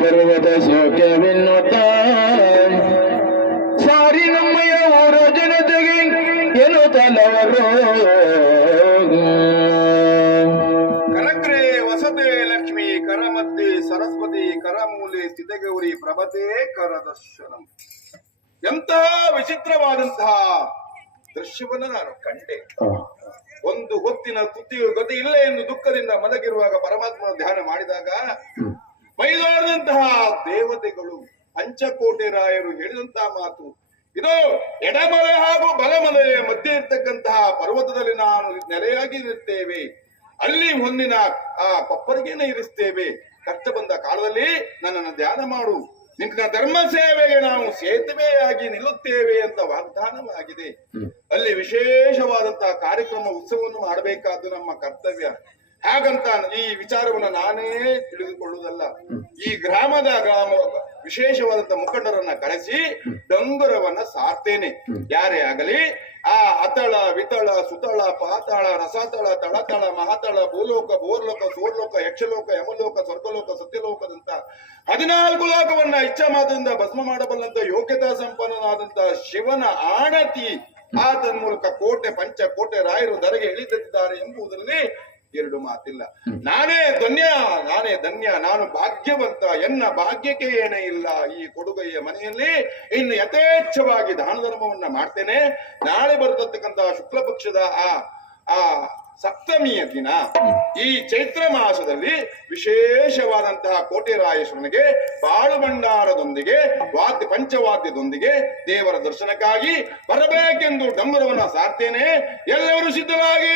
ಪರ್ವತ ಸೌಖ್ಯವೆನ್ನುತ್ತ ಸಾರಿ ನಮ್ಮಯ್ಯ ಊರ ಜನತೆಗೆ ಎನ್ನುತ್ತಲವರು ಕರಗ್ರೆ ವಸತೆ ಲಕ್ಷ್ಮಿ ಕರಮಧ್ಯೆ ಸರಸ್ವತಿ ಕರಮೂಲೆ ಸ್ಥಿತಗೌರಿ ಪ್ರಭತೆ ಕರದರ್ಶನಂ. ಎಂತಹ ವಿಚಿತ್ರವಾದಂತಹ ದೃಶ್ಯವನ್ನು ನಾನು ಕಂಡೆ. ಒಂದು ಹೊತ್ತಿನ ತುತ್ತಿಯು ಗತಿ ಇಲ್ಲ ಎಂದು ದುಃಖದಿಂದ ಮಲಗಿರುವಾಗ ಪರಮಾತ್ಮನ ಧ್ಯಾನ ಮಾಡಿದಾಗ ಮೈದಾನದಂತಹ ದೇವತೆಗಳು ಪಂಚಕೋಟೆ ರಾಯರು ಹೇಳಿದಂತಹ ಮಾತು ಇದು ಎಡಮಲೆ ಹಾಗೂ ಬಲಮಲೆಯ ಮಧ್ಯೆ ಇರ್ತಕ್ಕಂತಹ ಪರ್ವತದಲ್ಲಿ ನಾನು ನೆಲೆಯಾಗಿ ಇರುತ್ತೇವೆ, ಅಲ್ಲಿ ಒಂದಿನ ಆ ಕೊಪ್ಪರಿಗೆನೇ ಇರಿಸ್ತೇವೆ, ಕಷ್ಟ ಬಂದ ಕಾಲದಲ್ಲಿ ನನ್ನನ್ನು ಧ್ಯಾನ ಮಾಡು, ನಿನ್ನ ಧರ್ಮ ಸೇವೆಗೆ ನಾವು ಸೇತುವೆಯಾಗಿ ನಿಲ್ಲುತ್ತೇವೆ ಅಂತ ವಾಗ್ದಾನವಾಗಿದೆ. ಅಲ್ಲಿ ವಿಶೇಷವಾದಂತಹ ಕಾರ್ಯಕ್ರಮ ಉತ್ಸವವನ್ನು ಮಾಡಬೇಕಾದ್ದು ನಮ್ಮ ಕರ್ತವ್ಯ. ಹಾಗಂತ ಈ ವಿಚಾರವನ್ನು ನಾನೇ ತಿಳಿದುಕೊಳ್ಳುವುದಲ್ಲ, ಈ ಗ್ರಾಮದ ವಿಶೇಷವಾದಂತಹ ಮುಖಂಡರನ್ನ ಕರೆಸಿ ಡಂಗುರವನ್ನ ಸಾರ್ತೇನೆ. ಯಾರೇ ಆಗಲಿ ಆ ಅತಳ ವಿತಳ ಸುತಳ ಪಾತಾಳ ರಸಾತಳ ತಳತಳ ಮಹಾತಳ ಭೂಲೋಕ ಬೋರ್ಲೋಕ ಸೋರ್ಲೋಕ ಯಕ್ಷಲೋಕ ಯಮಲೋಕ ಸ್ವರ್ಗಲೋಕ ಸತ್ಯಲೋಕದಂತ 14 ಲೋಕವನ್ನ ಇಚ್ಛಾ ಮಾತ್ರದಿಂದ ಭಸ್ಮ ಮಾಡಬಲ್ಲಂತ ಯೋಗ್ಯತಾ ಸಂಪನ್ನನಾದಂತ ಶಿವನ ಆಣತಿ ಆತನ ಮೂಲಕ ಕೋಟೆ ಪಂಚಕೋಟೆ ರಾಯರು ಧರೆಗೆ ಇಳಿದಿದ್ದಾರೆ ಎಂಬುದರಲ್ಲಿ ಎರಡು ಮಾತಿಲ್ಲ. ನಾನೇ ಧನ್ಯ, ನಾನು ಭಾಗ್ಯವಂತ, ಎನ್ನ ಭಾಗ್ಯಕ್ಕೆ ಏನೇ ಇಲ್ಲ. ಈ ಕೊಡುಗೆಯ ಮನೆಯಲ್ಲಿ ಇನ್ನು ಯಥೇಚ್ಛವಾಗಿ ದಾನ ಧರ್ಮವನ್ನ ಮಾಡ್ತೇನೆ. ನಾಳೆ ಬರತಕ್ಕಂತಹ ಶುಕ್ಲ ಪಕ್ಷದ ಆ ಸಪ್ತಮಿಯ ದಿನ ಈ ಚೈತ್ರ ಮಾಸದಲ್ಲಿ ವಿಶೇಷವಾದಂತಹ ಕೋಟೆರಾಯೇಶ್ವರನಿಗೆ ಬಾಳು ಭಂಡಾರದೊಂದಿಗೆ ಪಂಚವಾದ್ಯದೊಂದಿಗೆ ದೇವರ ದರ್ಶನಕ್ಕಾಗಿ ಬರಬೇಕೆಂದು ಡಂಗುರವನ್ನ ಸಾರ್ತೇನೆ. ಎಲ್ಲರೂ ಸಿದ್ಧರಾಗಿ.